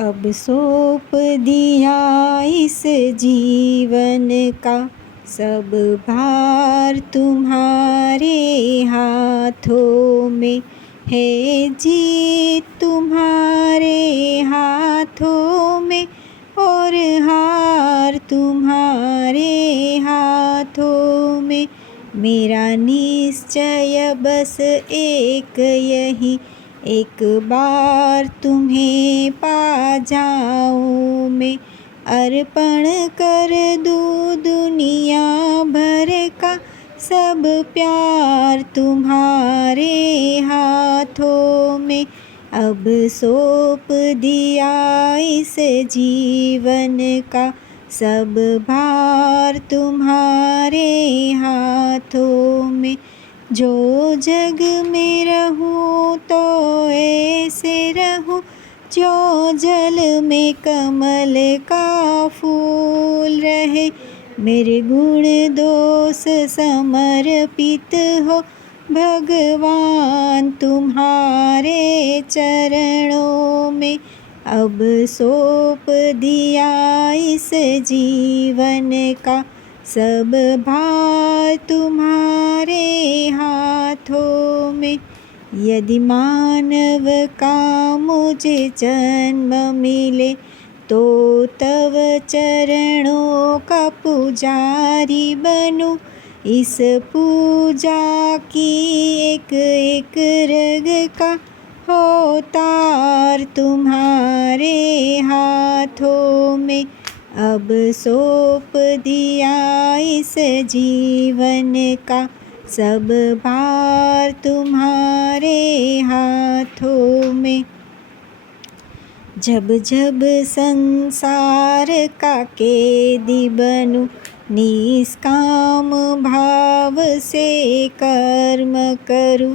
अब सौंप दिया इस जीवन का सब भार तुम्हारे हाथों में है जी, तुम्हारे हाथों में और हार तुम्हारे हाथों में। मेरा निश्चय बस एक यही, एक बार तुम्हें पा जाऊं मैं। अर्पण कर दूं दुनिया भर का सब प्यार तुम्हारे हाथों में। अब सौंप दिया इस जीवन का सब भार तुम्हारे हाथों में। जो जग में रहूं तो ऐसे रहूं, जो जल में कमल का फूल रहे। मेरे गुण दोष समर्पित हो भगवान तुम्हारे चरणों में। अब सौंप दिया इस जीवन का सब भार तुम्हारे हाथों में। यदि मानव का मुझे जन्म मिले तो तव चरणों का पुजारी बनूं। इस पूजा की एक एक रग का होतार तुम्हारे हाथों में। अब सौंप दिया इस जीवन का सब भार तुम्हारे हाथों में। जब जब संसार का कैदी बनूं, निष्काम भाव से कर्म करूं।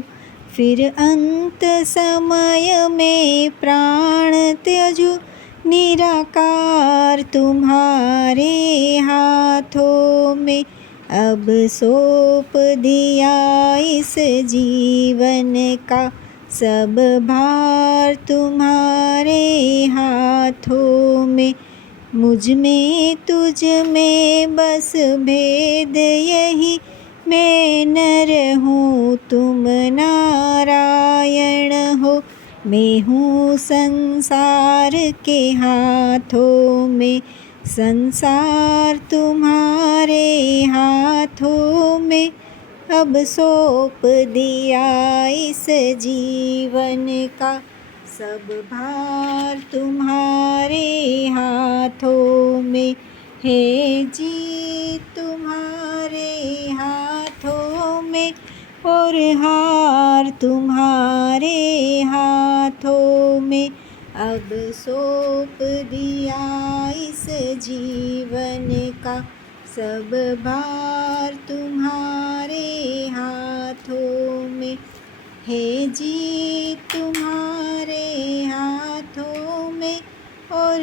फिर अंत समय में प्राण त्यजूं, निराकार तुम्हारे हाथों में। अब सौंप दिया इस जीवन का सब भार तुम्हारे हाथों में। मुझ में तुझ में बस भेद यही, मैं नर हूँ तुम नारायण हो। मैं हूँ संसार के हाथों में, संसार तुम्हारे हाथों में। अब सौंप दिया इस जीवन का सब भार तुम्हारे हाथों में है जी, तुम्हारे हाथों में और हार तुम्हारे हाथों में। अब सौंप दिया इस जीवन का सब भार तुम्हारे हाथों में है जी, तुम्हारे हाथों में और